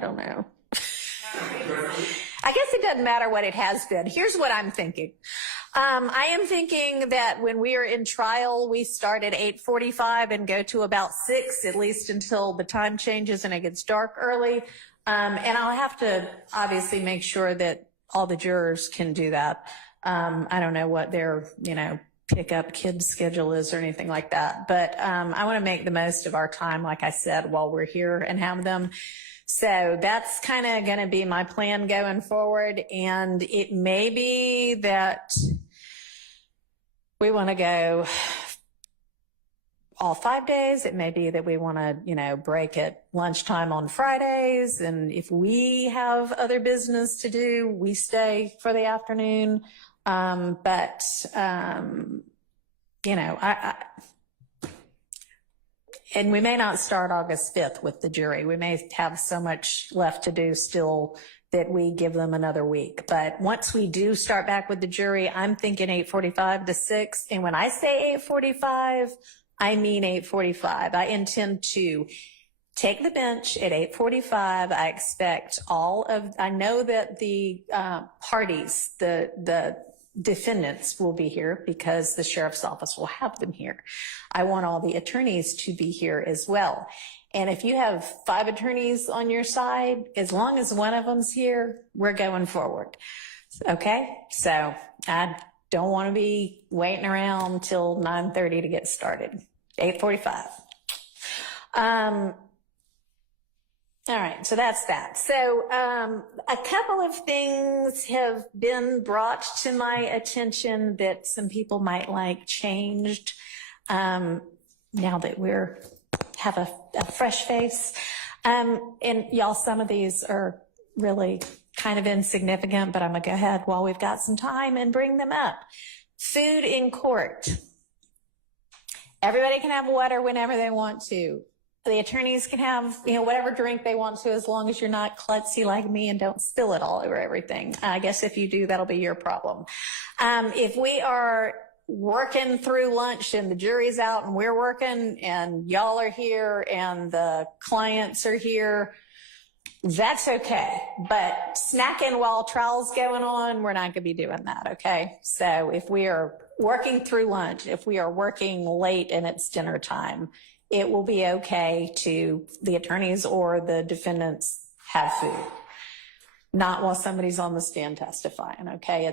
don't know. I guess it doesn't matter what it has been. Here's what I'm thinking. I am thinking that when we are in trial, we start at 8:45 and go to about 6, at least until the time changes and it gets dark early. And I'll have to obviously make sure that all the jurors can do that. I don't know what their, pick up kids schedule is or anything like that. But I want to make the most of our time, like I said, while we're here and have them. So that's kind of going to be my plan going forward. And it may be that we want to go all 5 days. It may be that we want to, break at lunchtime on Fridays. And if we have other business to do, we stay for the afternoon. And we may not start August 5th with the jury. We may have so much left to do still that we give them another week. But once we do start back with the jury, I'm thinking 8:45 to 6. And when I say 8:45, I mean 8:45. I intend to take the bench at 8:45. I expect I know that the parties, the defendants will be here because the sheriff's office will have them here. I want all the attorneys to be here as well. And if you have 5 attorneys on your side, as long as one of them's here, we're going forward. Okay? So I don't want to be waiting around till 9:30 to get started. 8:45. All right, so that's that. So a couple of things have been brought to my attention that some people might like changed now that have a fresh face. And y'all, some of these are really kind of insignificant, but I'm going to go ahead while we've got some time and bring them up. Food in court. Everybody can have water whenever they want to. The attorneys can have, whatever drink they want to, as long as you're not klutzy like me and don't spill it all over everything. I guess if you do, that'll be your problem. If we are working through lunch and the jury's out and we're working and y'all are here and the clients are here, that's okay. But snacking while trial's going on, we're not going to be doing that, okay? So if we are working through lunch, if we are working late and it's dinner time, it will be okay to the attorneys or the defendants have food. Not while somebody's on the stand testifying, okay?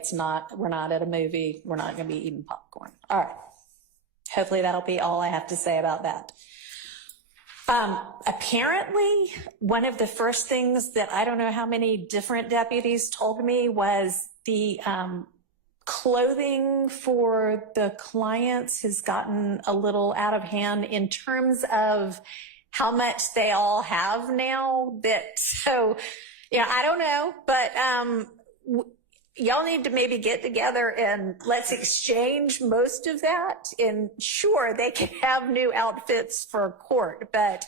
We're not at a movie. We're not going to be eating popcorn. All right. Hopefully that'll be all I have to say about that. Apparently, one of the first things that I don't know how many different deputies told me was the clothing for the clients has gotten a little out of hand in terms of how much they all have now. I don't know, but y'all need to maybe get together and let's exchange most of that. And sure, they can have new outfits for court, but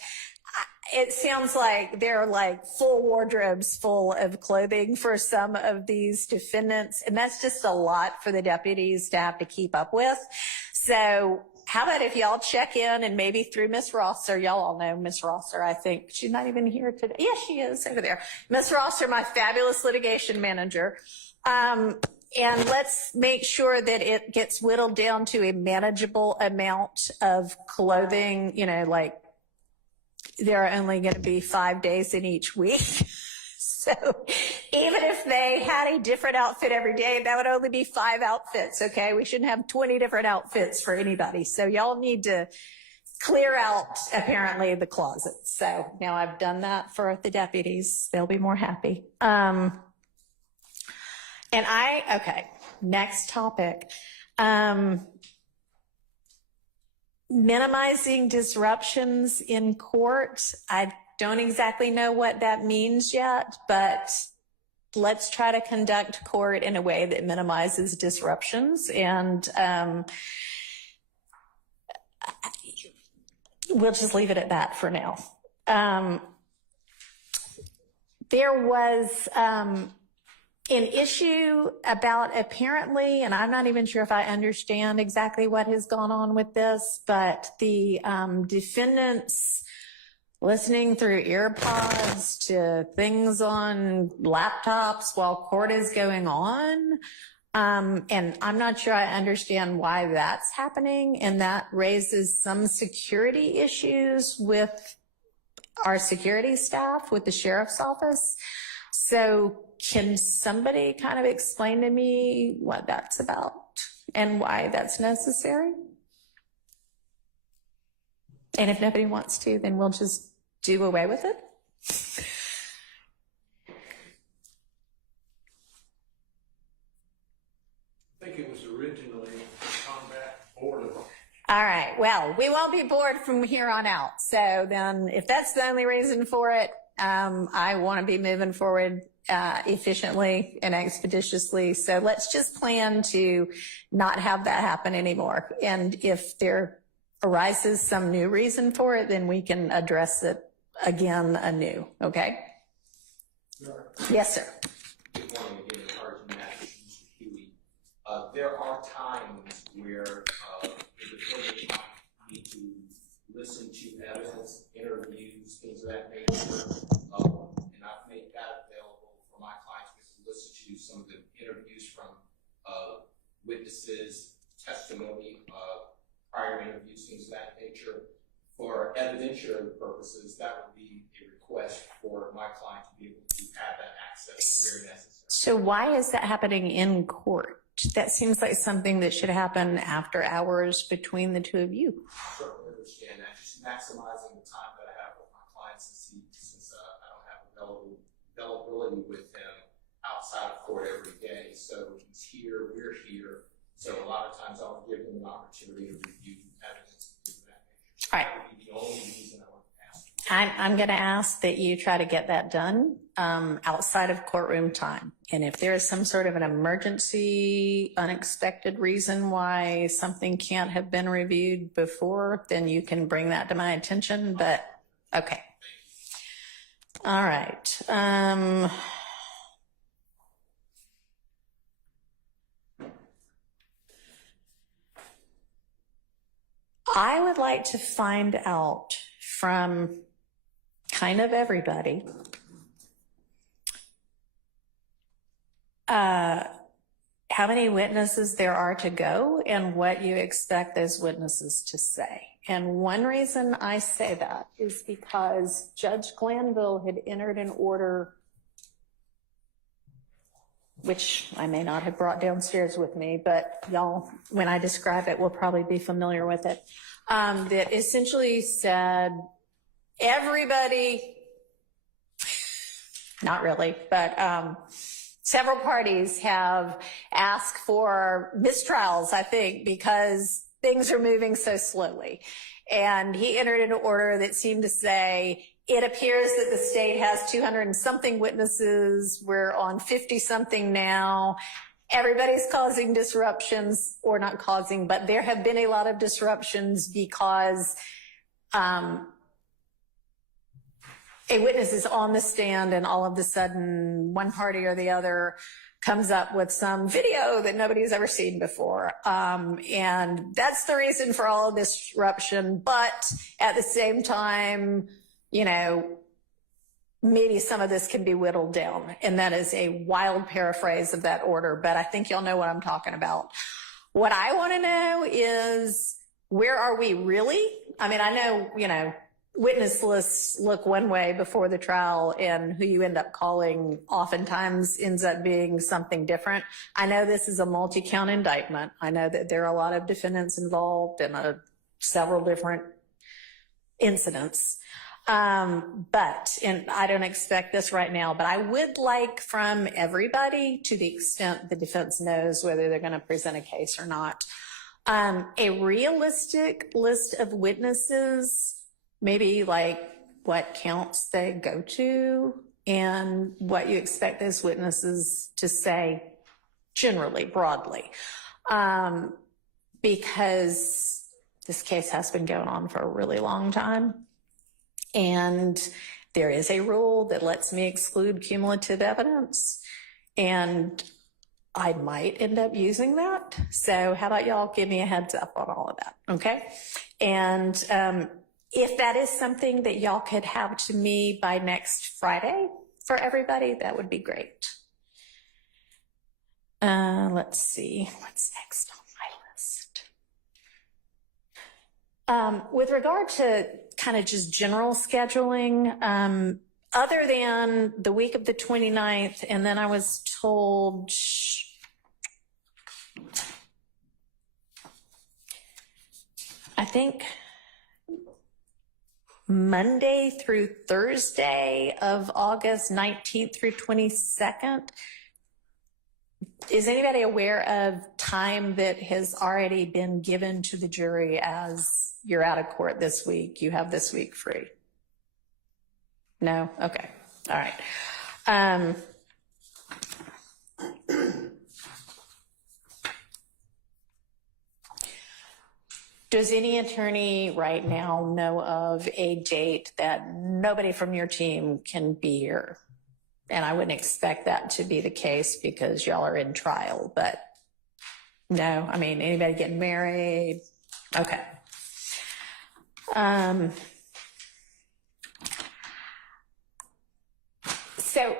it sounds like they're like full wardrobes full of clothing for some of these defendants. And that's just a lot for the deputies to have to keep up with. So how about if y'all check in and maybe through Miss Rosser, y'all all know Miss Rosser, I think. She's not even here today. Yes, she is over there. Miss Rosser, my fabulous litigation manager. And let's make sure that it gets whittled down to a manageable amount of clothing, like there are only going to be 5 days in each week. So even if they had a different outfit every day, that would only be 5 outfits, okay? We shouldn't have 20 different outfits for anybody. So y'all need to clear out, apparently, the closet. So now I've done that for the deputies. They'll be more happy. Okay, next topic. Minimizing disruptions in court. I don't exactly know what that means yet, but let's try to conduct court in a way that minimizes disruptions. And we'll just leave it at that for now. There was an issue about apparently, and I'm not even sure if I understand exactly what has gone on with this, but the defendants listening through ear pods to things on laptops while court is going on. And I'm not sure I understand why that's happening. And that raises some security issues with our security staff, with the sheriff's office. So can somebody kind of explain to me what that's about and why that's necessary? And if nobody wants to, then we'll just do away with it. I think it was originally combat board. All right. Well, we won't be bored from here on out. So then if that's the only reason for it, I want to be moving forward efficiently and expeditiously. So let's just plan to not have that happen anymore. And if there arises some new reason for it, then we can address it again anew. Okay? Sure. Yes, sir. Good morning again, Sergeant Matthews, Mr. Huey. There are times where the defendant might need to listen to evidence, interviews, things of that nature. And I've made that available for my clients to listen to some of the interviews from witnesses, testimony, prior interviews, things of that nature. For evidentiary purposes, that would be a request for my client to be able to have that access where necessary. So why is that happening in court? That seems like something that should happen after hours between the two of you. I certainly understand that. Just maximizing the time that I have with my clients since I don't have availability with him outside of court every day. So he's here, we're here. So a lot of times I'll give him an opportunity to review evidence and things of that nature. All right. That would be the only reason I want to ask. I'm going to ask that you try to get that done outside of courtroom time. And if there is some sort of an emergency, unexpected reason why something can't have been reviewed before, then you can bring that to my attention. But okay. All right. I would like to find out from kind of everybody how many witnesses there are to go and what you expect those witnesses to say. And one reason I say that is because Judge Glanville had entered an order, which I may not have brought downstairs with me, but y'all, when I describe it, will probably be familiar with it, that essentially said everybody, not really, but several parties have asked for mistrials, I think, because things are moving so slowly. And he entered an order that seemed to say, it appears that the state has 200 and something witnesses. We're on 50 something now. Everybody's causing disruptions, or not causing, but there have been a lot of disruptions because a witness is on the stand and all of a sudden one party or the other comes up with some video that nobody's ever seen before. And that's the reason for all of this disruption. But at the same time, you know, maybe some of this can be whittled down. And that is a wild paraphrase of that order, but I think y'all know what I'm talking about. What I want to know is, where are we really? I mean, I know, you know, witness lists look one way before the trial, and who you end up calling oftentimes ends up being something different. I know this is a multi-count indictment. I know that there are a lot of defendants involved in several different incidents. And I don't expect this right now, but I would like from everybody, to the extent the defense knows whether they're going to present a case or not, a realistic list of witnesses, maybe like what counts they go to and what you expect those witnesses to say generally, broadly. Because this case has been going on for a really long time. And there is a rule that lets me exclude cumulative evidence. And I might end up using that. So how about y'all give me a heads up on all of that, okay? And if that is something that y'all could have to me by next Friday for everybody, that would be great. Let's see, what's next on my list? With regard to kind of just general scheduling, other than the week of the 29th, and then I was told, I think Monday through Thursday of August 19th through 22nd. Is anybody aware of time that has already been given to the jury as you're out of court this week? You have this week free? No? Okay. All right. Does any attorney right now know of a date that nobody from your team can be here? And I wouldn't expect that to be the case because y'all are in trial, but no, I mean, anybody getting married? Okay. So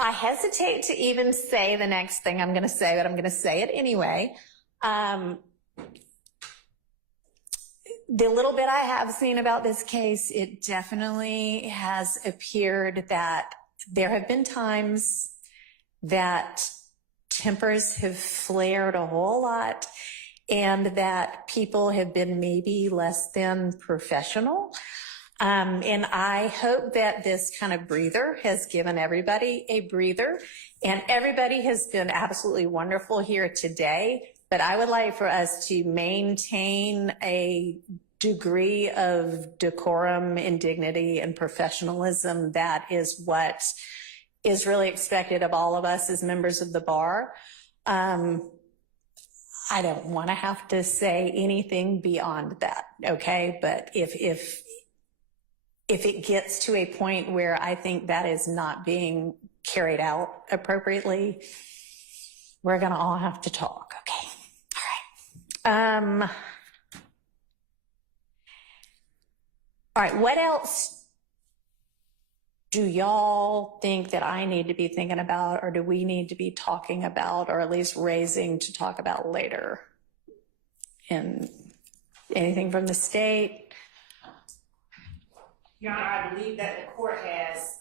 I hesitate to even say the next thing I'm going to say, but I'm going to say it anyway. The little bit I have seen about this case, it definitely has appeared that there have been times that tempers have flared a whole lot and that people have been maybe less than professional. And I hope that this kind of breather has given everybody a breather, and everybody has been absolutely wonderful here today. But I would like for us to maintain a degree of decorum and dignity and professionalism. That is what is really expected of all of us as members of the bar. I don't want to have to say anything beyond that, okay? But if it gets to a point where I think that is not being carried out appropriately, we're going to all have to talk, okay? All right. All right, what else do y'all think that I need to be thinking about, or do we need to be talking about, or at least raising to talk about later? And anything from the state? Your Honor, I believe that the court has